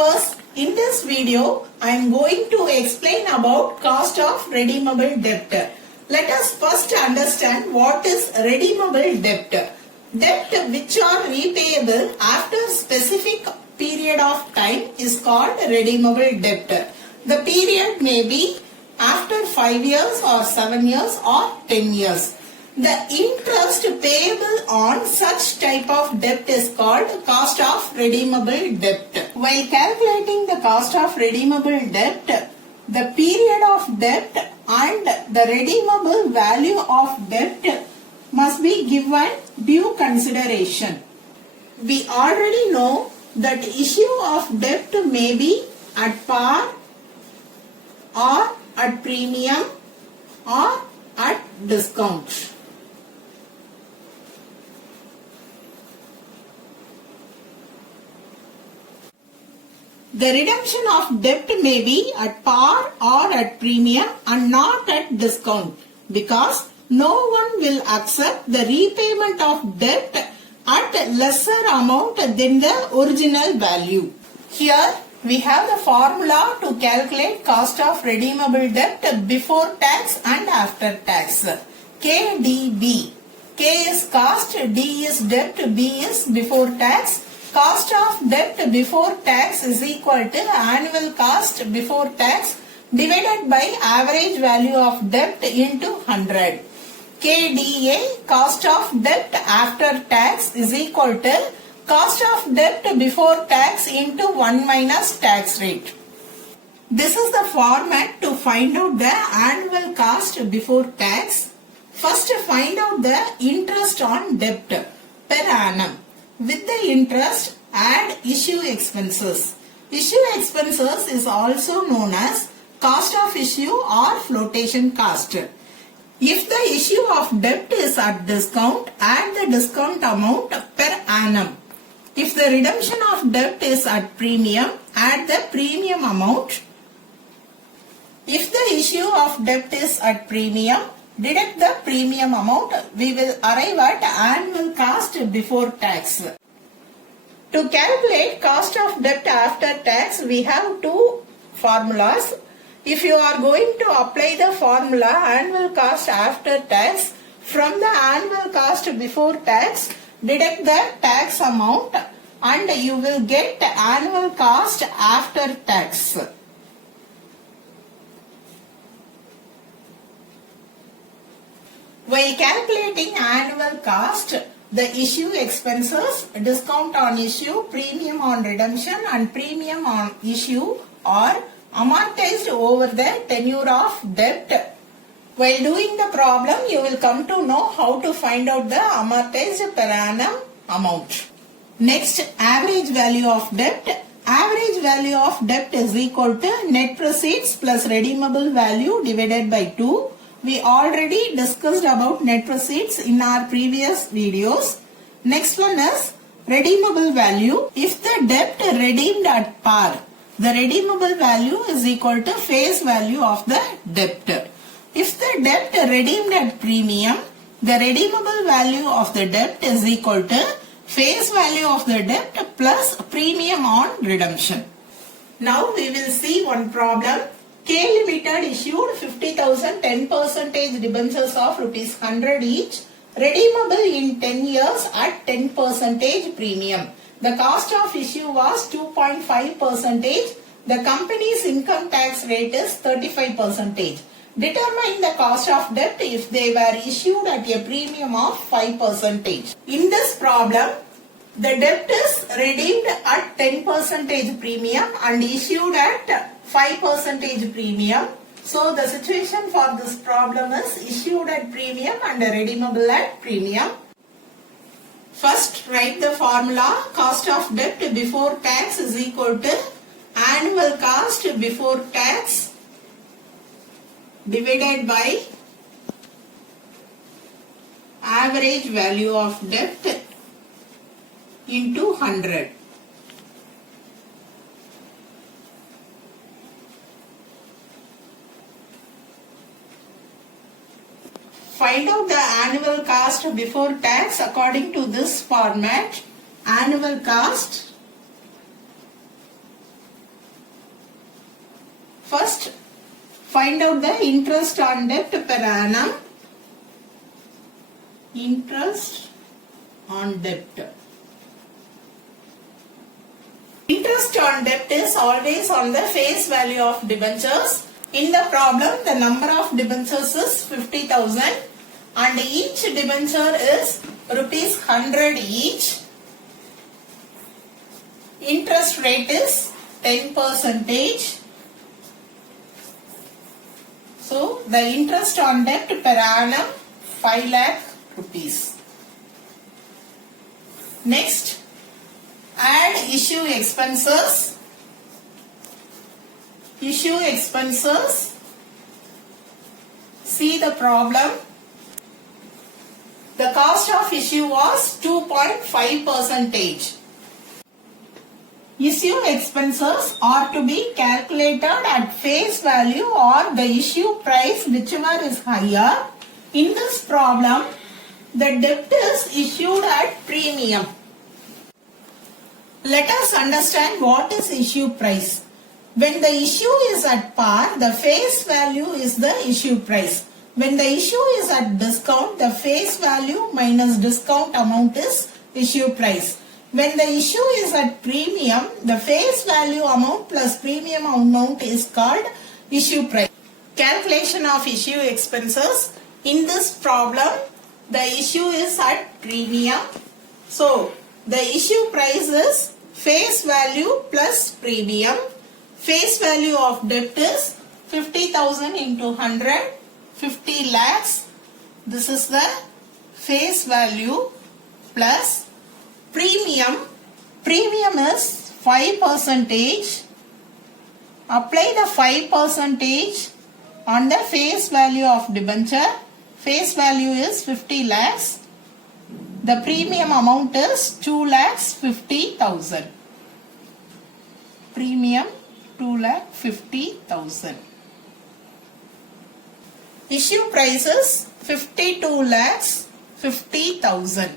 viewers, in this video I am going to explain about cost of redeemable debt. Let us first understand what is redeemable debt. Debt which are repayable after specific period of time is called redeemable debt. The period may be after 5 years or 7 years or 10 years. The interest payable on such type of debt is called cost of redeemable debt. While calculating the cost of redeemable debt, the period of debt and the redeemable value of debt must be given due consideration. We already know that issue of debt may be at par or at premium or at discount. The redemption of debt may be at par or at premium and not at discount because no one will accept the repayment of debt at lesser amount than the original value. Here we have the formula to calculate cost of redeemable debt before tax and after tax. KDB. K is cost, D is debt, B is before tax. Cost of debt before tax is equal to annual cost before tax divided by average value of debt into 100. KDA, cost of debt after tax is equal to cost of debt before tax into 1 minus tax rate. This is the format to find out the annual cost before tax. First find out the interest on debt per annum. With the interest, add issue expenses. Issue expenses is also known as cost of issue or flotation cost. If the issue of debt is at discount, add the discount amount per annum. If the redemption of debt is at premium, add the premium amount. If the issue of debt is at premium, deduct the premium amount. We will arrive at annual cost before tax. To calculate cost of debt after tax, we have two formulas. If you are going to apply the formula annual cost after tax from the annual cost before tax, deduct the tax amount and you will get annual cost after tax. While calculating annual cost, the issue expenses, discount on issue, premium on redemption and premium on issue are amortized over the tenure of debt. While doing the problem, you will come to know how to find out the amortized per annum amount. Next, average value of debt. Average value of debt is equal to net proceeds plus redeemable value divided by 2. We already discussed about net proceeds in our previous videos. Next one is redeemable value. If the debt redeemed at par, the redeemable value is equal to face value of the debt. If the debt redeemed at premium, the redeemable value of the debt is equal to face value of the debt plus premium on redemption. Now we will see one problem. K Limited issued 50,000 10% debentures of ₹100 each, redeemable in 10 years at 10% premium. The cost of issue was 2.5%. The company's income tax rate is 35%. Determine the cost of debt if they were issued at a premium of 5%. In this problem, the debt is redeemed at 10% premium and issued at 5% premium. So the situation for this problem is issued at premium and redeemable at premium. First write the formula. Cost of debt before tax is equal to annual cost before tax divided by average value of debt into 100. Find out the annual cost before tax according to this format. Annual cost find out the interest on debt per annum. Interest on debt. Interest on debt is always on the face value of debentures. In the problem, the number of debentures is 50,000 and each debenture is rupees 100 each. Interest rate is 10%. So, the interest on debt per annum 5 lakh rupees. Next, add issue expenses. Issue expenses. See the problem. The cost of issue was 2.5%. Issue expenses are to be calculated at face value or the issue price, whichever is higher. In this problem, the debt is issued at premium. Let us understand what is issue price. When the issue is at par, the face value is the issue price. When the issue is at discount, the face value minus discount amount is issue price. When the issue is at premium, the face value amount plus premium amount is called issue price. Calculation of issue expenses. In this problem, the issue is at premium. So, the issue price is face value plus premium. Face value of debt is 50,000 into 100, 50 lakhs. This is the face value plus premium. Premium is 5%. Apply the 5% on the face value of debenture. Face value is 50 lakhs. The premium amount is 2,50,000. Premium 2,50,000. Issue price is 52,50,000.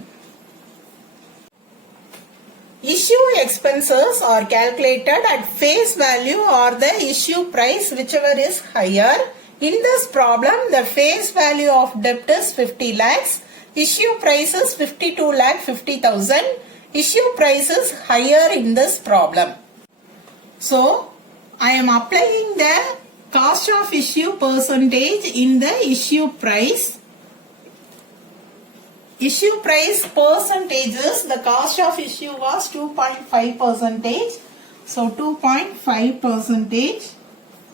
Issue expenses are calculated at face value or the issue price, whichever is higher. In this problem, the face value of debt is 50 lakhs. Issue price is 52,50,000. Issue price is higher in this problem. So, I am applying the cost of issue percentage in the issue price. Issue price percentages, the cost of issue was 2.5%. So, 2.5%.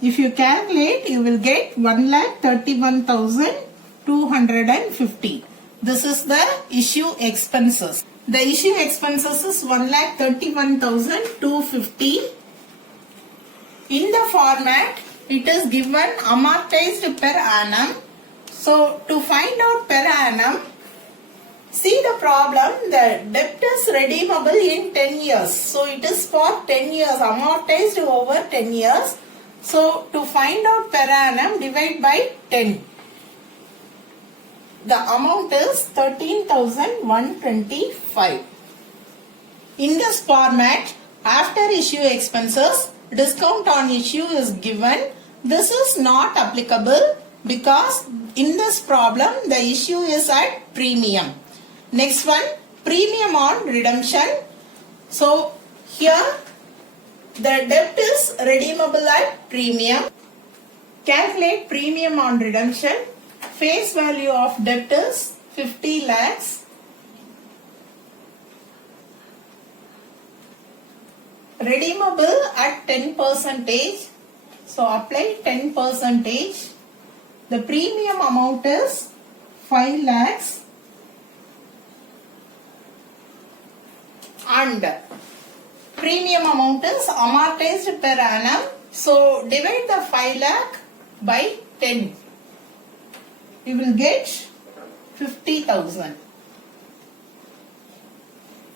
If you calculate, you will get 1,31,250. This is the issue expenses. The issue expenses is 1,31,250. In the format, it is given amortized per annum. So, to find out per annum, see the problem, the debt is redeemable in 10 years. So, it is for 10 years, amortized over 10 years. So, to find out per annum, divide by 10. The amount is 13,125. In this format, after issue expenses, discount on issue is given. This is not applicable because in this problem, the issue is at premium. Next one, premium on redemption. So, here the debt is redeemable at premium. Calculate premium on redemption. Face value of debt is 50 lakhs. Redeemable at 10%. So, apply 10%. The premium amount is 5 lakhs. And premium amount is amortized per annum. So, divide the 5 lakh by 10. You will get 50,000.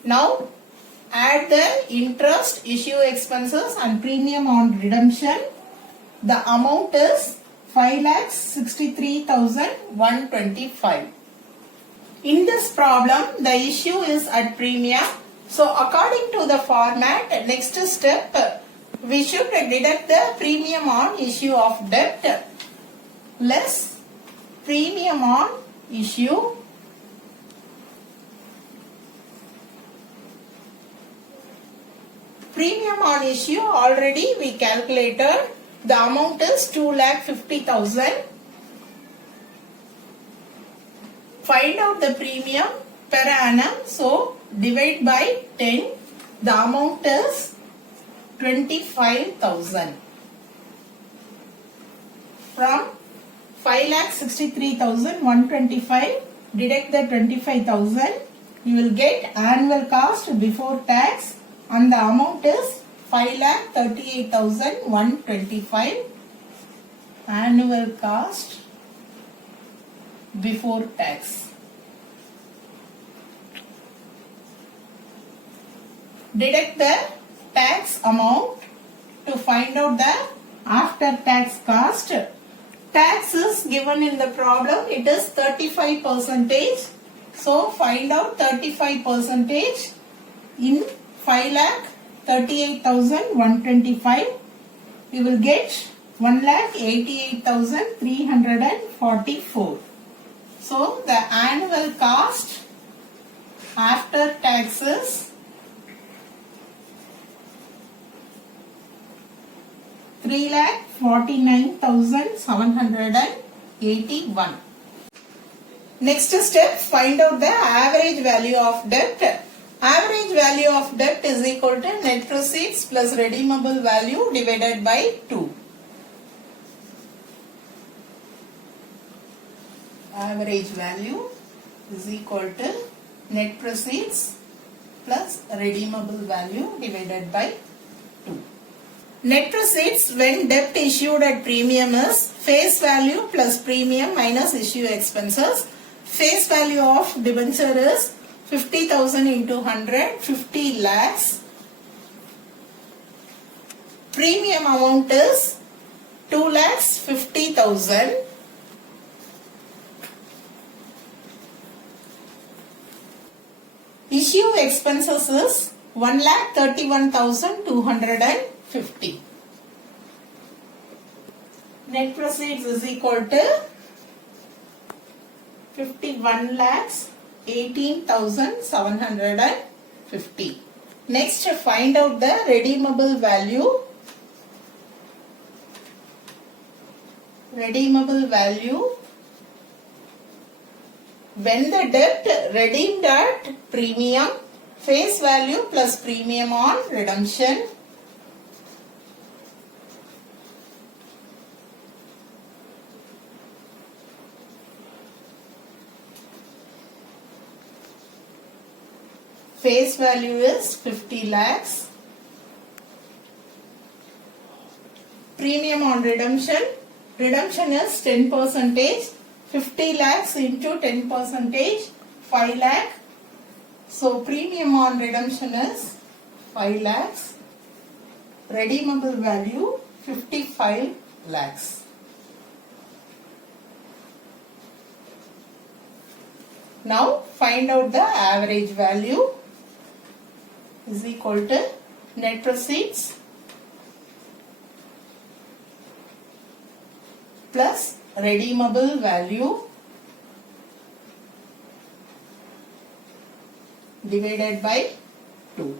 Now, add the interest, issue expenses and premium on redemption. The amount is 5,63,125. In this problem, the issue is at premium. So, according to the format, next step, we should deduct the premium on issue of debt. less premium on issue premium on issue already we calculated. The amount is 2,50,000. Find out the premium per annum. So divide by 10. The amount is 25,000. From 5,63,125 deduct the 25,000. You will get annual cost before tax. And the amount is 5,38,125 annual cost before tax. Deduct the tax amount to find out the after tax cost. Tax is given in the problem. It is 35%. So find out 35% in 5,38,125. You will get 1,88,344. So the annual cost after taxes $3,49,781. Next step, find out the average value of debt. Average value of debt is equal to net proceeds plus redeemable value divided by 2. Average value is equal to net proceeds plus redeemable value divided by 2. Net proceeds when debt issued at premium is face value plus premium minus issue expenses. Face value of debenture is 50,000 into 100, 50 lakhs. Premium amount is 2,50,000. Issue expenses is 1,31,250. Net proceeds is equal to 51 lakhs 18,750. Next, find out the redeemable value. Redeemable value when the debt redeemed at premium, face value plus premium on redemption. Face value is 50 lakhs. Premium on redemption. Redemption is 10%. 50 lakhs into 10%, 5 lakh. So premium on redemption is 5 lakhs. Redeemable value 55 lakhs. Now find out the average value is equal to net proceeds plus redeemable value divided by 2.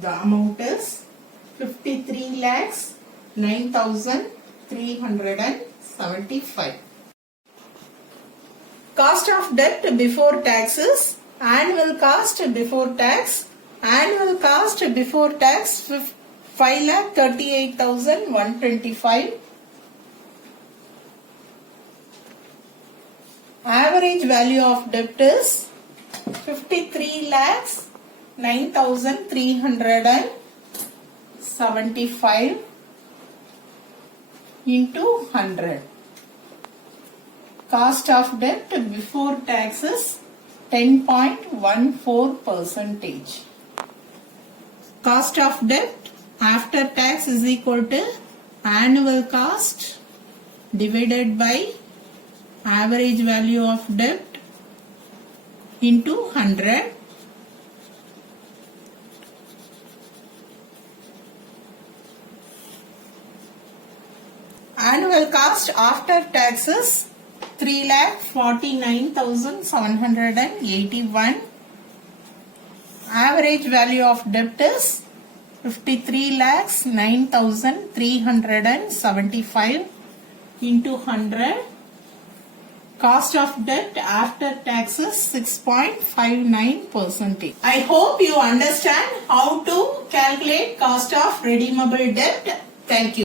The amount is 53 lakhs 9,375. Cost of debt before taxes, annual cost before tax, annual cost before tax 5,38,125. Average value of debt is 53 lakhs 9,375 into 100. Cost of debt before taxes 10.14%. Cost of debt after tax is equal to annual cost divided by average value of debt into 100. Annual cost after taxes 3,49,781. Average value of debt is 53,09,375 into 100. Cost of debt after taxes 6.59%. I hope you understand how to calculate cost of redeemable debt. Thank you.